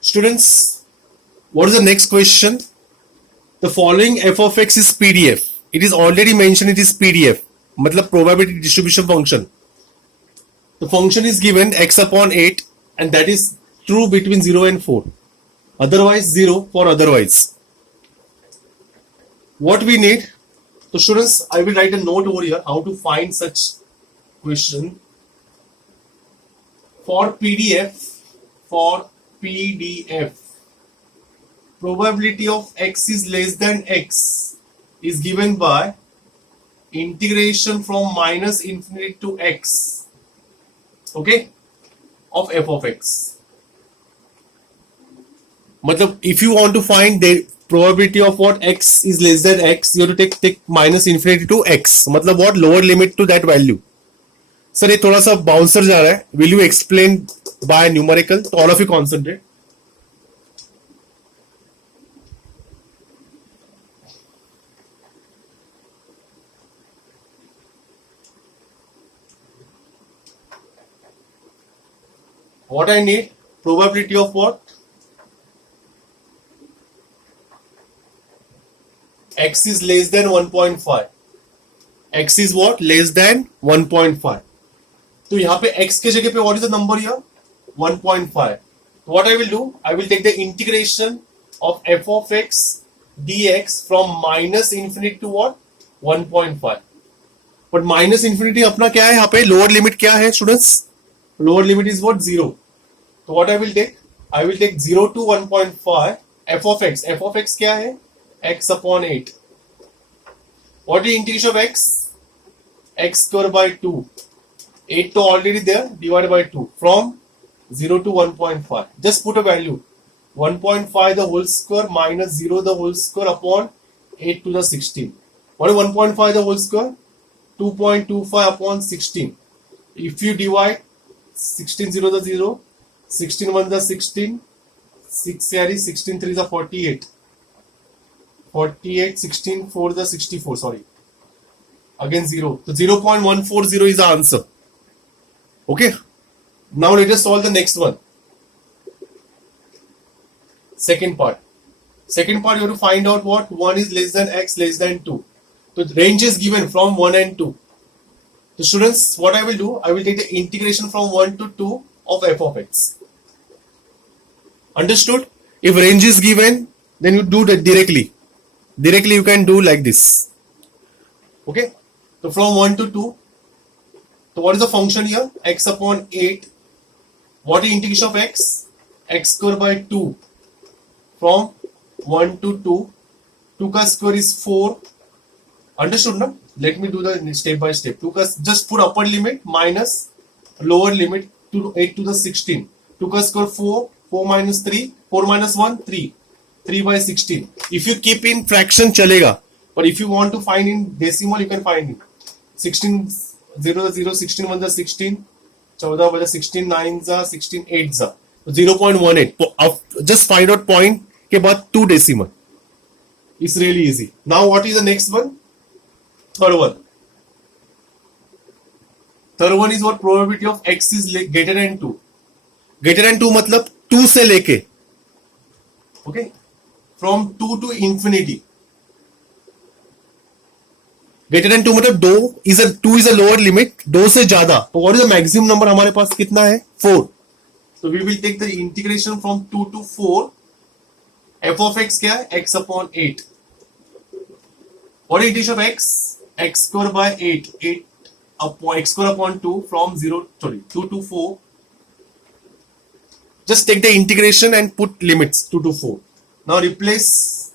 Students, what is the next question? The following f of x is PDF. It is already mentioned it is PDF. मतलब probability distribution function. The function is given x upon 8 and that is true between 0 and 4. Otherwise 0 for otherwise. What we need? So students, I will write a note over here how to find such question. For PDF, probability of x is less than x is given by integration from minus infinity to x, okay, of f of x. मतलब if you want to find the probability of what x is less than x, you have to take minus infinity to x. मतलब what lower limit to that value. Sir ये थोड़ा सा bouncer जा रहा है. Will you explain by numerical? So all of you concentrate. What I need? Probability of what? X is less than 1.5. X is what? Less than 1.5. तो यहाँ पे x के जगह पे what is the number here? 1.5. So what I will do? I will take the integration of f of x dx from minus infinity to what? 1.5. But minus infinity अपना क्या है यहाँ पे? Lower limit क्या है students? Lower limit is what? 0. So what I will take? I will take 0 to 1.5 f of x. F of x क्या है? X upon 8. What is integration of x? X square by 2. 8 to already there, divided by 2. From 0 to 1.5. Just put a value. 1.5 the whole square minus 0 the whole square upon 8 to the 16. What is 1.5 the whole square? 2.25 upon 16. If you divide 16 0 the 0, 16 1 the 16, 6 carry, 16 3 the 48. 48, 16 4 the 64, sorry. Again 0. So 0.140 is the answer. Okay. Now let us solve the next one. Second part. Second part you have to find out what 1 is less than x less than 2. So the range is given from 1 and 2. So students, what I will do, I will take the integration from 1 to 2 of f of x. Understood? If range is given, then you do that directly. Directly you can do like this. Okay. So from 1 to 2. So what is the function here? X upon 8. What is integration of x? X square by 2. From 1 to 2. 2 ka square is 4. Understood na? Let me do the step by step. 2 ka, just put upper limit minus lower limit to 8 to the 16. 2 ka square 4. 4 minus 3. 4 minus 1, 3. 3 by 16. If you keep in fraction chalega. But if you want to find in decimal, you can find it. 16 0 0 16 1 the 16. 14 by the 16 9 za 16 8 za. 0.18. Just find out point के बाद 2 decimal. It's really easy. Now what is the next one? Third one. Third one is what probability of x is greater than 2. Greater than 2 मतलब 2 से लेके. Okay. From 2 to infinity. Greater than 2 मतलब 2 is a lower limit. 2 से ज्यादा. तो what is the maximum number हमारे पास कितना है? 4. So we will take the integration from 2 to 4. F of x क्या है? X upon 8. What is integration of x? X square by 8. 8 upon x square upon 2 from 2 to 4. Just take the integration and put limits 2 to 4. Now replace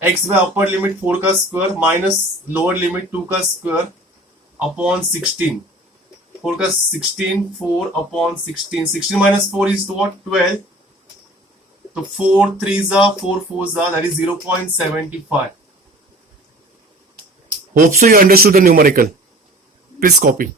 x by upper limit 4 ka square minus lower limit 2 ka square upon 16. 4 ka 16, 4 upon 16. 16 minus 4 is what? 12. So 4 3s are 4 4s are, that is 0.75. Hope so you understood the numerical. Please copy.